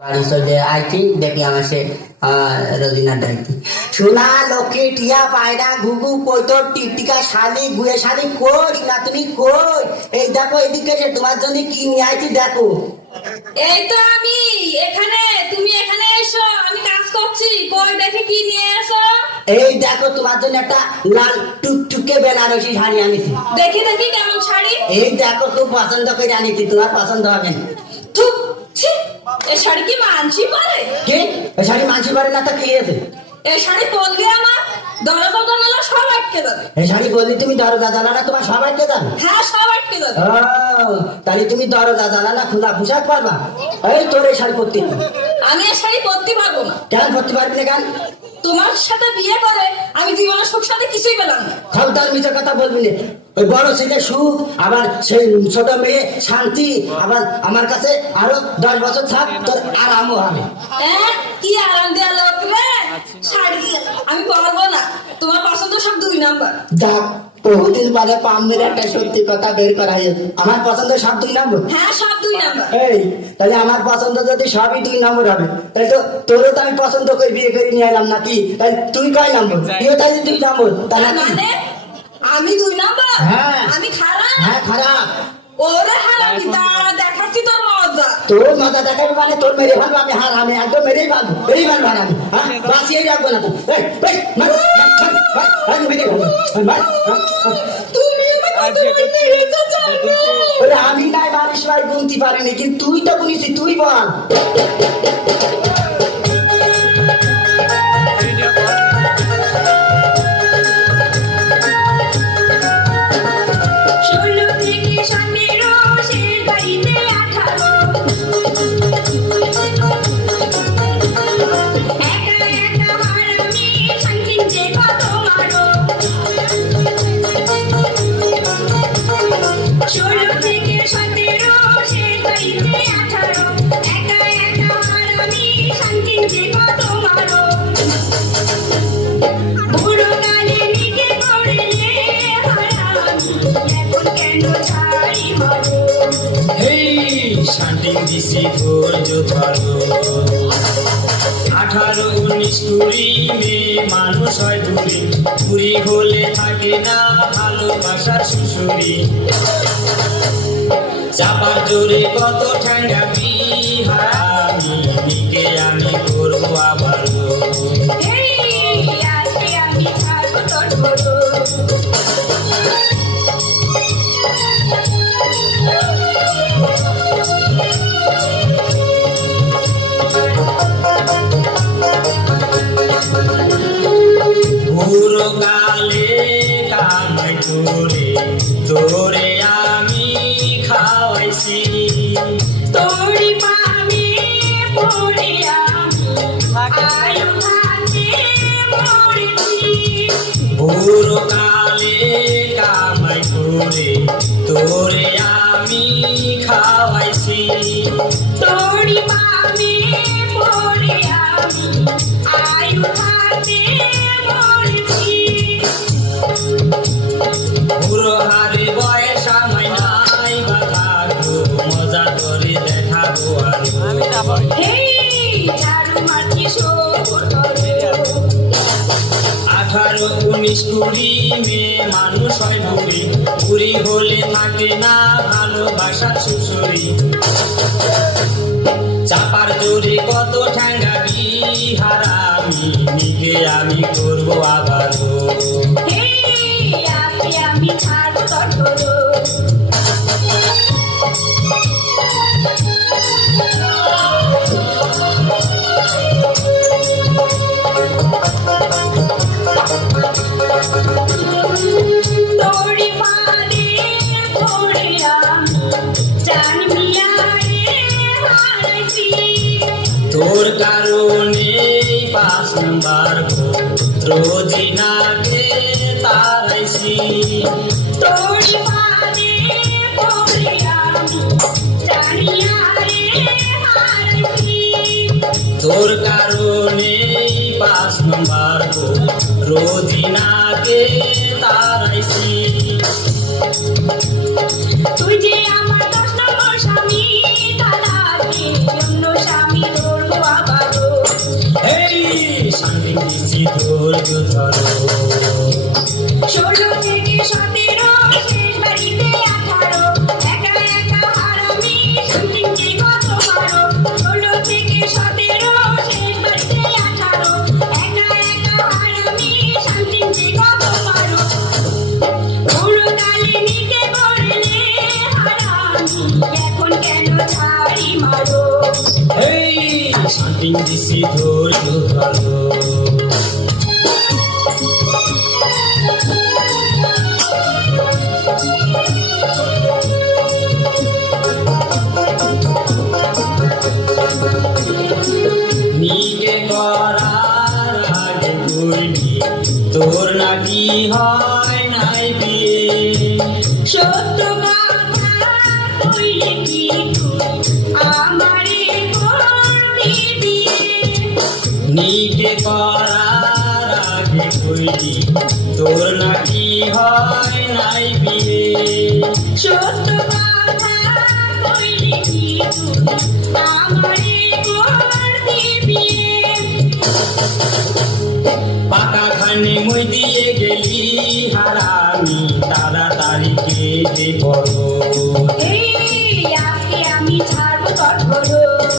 বাড়ি চলে আইছি দেখি আমার সে রোজিনা ডাইতি শোনা লক্ষ্মী টিয়া পায়রা ঘুঘু কই তোর টিকটিকা শালি গুয়ে শালি কই না তুমি কই এই দেখো এদিকে সে তোমার জন্য কি নিয়ে আইছি দেখো। এই তো আমি এখানে, তুমি এখানে এসো, আমি কাজ করছি। কই দেখি কি নিয়ে এসো। এই দেখো তোমার জন্য একটা লাল টুকটুকে বেনারসি শাড়ি আনিছি। দেখি দেখি কেমন শাড়ি। এই দেখো খুব পছন্দ করে আনিছি, তোমার পছন্দ হবে না। থুক, ছি, এই শাড়ি কি মানছি পারে? কি এই শাড়ি মানছি পারে না? তা কি হয়েছে? এই শাড়ি পরলে আমার দরজা জানালা সব আটকে যাবে। এই শাড়ি বললি তুমি দরজা জানালা তোমার সব আটকে যাবে? হ্যাঁ, সব আটকে যাবে। তাহলে তুমি দরজা জানালা খোলা পোশাক পারবা? এই তোর এই শাড়ি পরতে আমি এই শাড়ি পরতে পারবো না। কেন পরতে পারবি না কেন? তোমার সাথে বিয়ে করে আমি জীবনের সুখ সাথে কিছুই পেলাম না। খবরদার মিথ্যা কথা বলবি না। ওই বড় ছেলে সুখ, আবার সেই ছোট মেয়ে শান্তি, আবার আমার কাছে আরো 10 বছর থাক, তোর আরামও হবে। কি আরাম দেওয়া লোক রে। শাড়ি আমি পরবো না, তোমার পছন্দ সব 2 নাম্বার। দেখ বহুদিন বাদে পামের একটা সত্যি কথা বের করা হয়েছে। আমার পছন্দ সব 2 নম্বর। হ্যাঁ, সব 2 নাম্বার। এই তাহলে আমার পছন্দ যদি সবই 2 নম্বর হবে, তাহলে তো তোরও তো আমি পছন্দ করে বিয়ে করে নিয়ে এলাম নাকি? তাই তুই কয় নম্বর? তুইও তাই 2 নম্বর। তাহলে মানে আমি 2 নাম্বার? হ্যাঁ। আমি খারাপ? হ্যাঁ খারাপ। ওরে হারামি, দাঁড়া দেখাচ্ছি তোর মজা। তোর মজা দেখাবি মানে তোর মেরে ভালো আমি হার, আমি একদম মেরেই ভালো, মেরেই ভালো ভালো আমি। হ্যাঁ বাঁচিয়ে রাখবো না তো। তুমি আমাকে কত বলতে গেছো জানো? আমি নাই মানুষ ভাই গুনতে পারিনি, কিন্তু তুই তো গুনিছি, তুই বল। শান্তি দিছি ধৈর্য ধরো 18, 19, 20 মেয়ে মানুষ হয় দূরে, বুড়ি হলে থাকে না ভালোবাসার শ্বশুরি। চাপার জোরে কত ঠান্ডা বিহারি, নিকে আমি করবো আবারও। পুরো কালে কামাই করে তোরে আমি খাওয়াইছি, তোরি পানি পড়ে আমি আয়ু ভাতে মরেছি। পুরো কালে কামাই করে তোরে আমি খাওয়াইছি, তোরি পানি পড়ে আমি আয়ু ভাতে মরেছি। পুরো হারে বয়স আমায় নাই বাধা গো, মজা করে দেখাবো আরো। হেই ঝাড়ু মারছি শোর করে 18, 19, 20 মেয়ে মানুষ হয় বুড়ি, বুড়ি হলে থাকে না ভালোবাসার শ্বশুরি। চাপার জোরে কত ঠান্ডা বিহারামি, নিকে আমি করবো আবারও। হেই আজকে আমি ছাড়বো তোর ধরো। তোরি পানি পড়ে আমি জানমিয়া হারাইছি। তোর কারণে 5 নাম্বার রোজিনাকে তারাইছি, তোরি পানি পড়ে আমি জানিয়া হারাইছি। তোর কারণে 5 নাম্বার রোজিনাকে তারাইছি। তুই যে আমার 10 নম্বর স্বামী, তারা অন্য স্বামী ধৈর্য ধরো। 16 থেকে 17 শেষ বাড়িতে 18 একা একা হারামি শান্তিতে কত মারো। 16 থেকে 17 শেষ বাড়িতে 18 একা একা হারামি শান্তিতে কত মারো। পুরোকালে নিতে বললে হারামি এখন কেন ছাড়ি মারো। এই শান্তি দিছি ধৈর্য ধরো। নিজে করার আগে কইনি তোর নাকি হয় নাই বিয়ে। সত্য কথা কইলে কি তুই আমারে করবি বিয়ে। নিজে করার আগে কইনি তোর নাকি হয় নাই বিয়ে। সত্য কথা কইলে কি তুই আমারে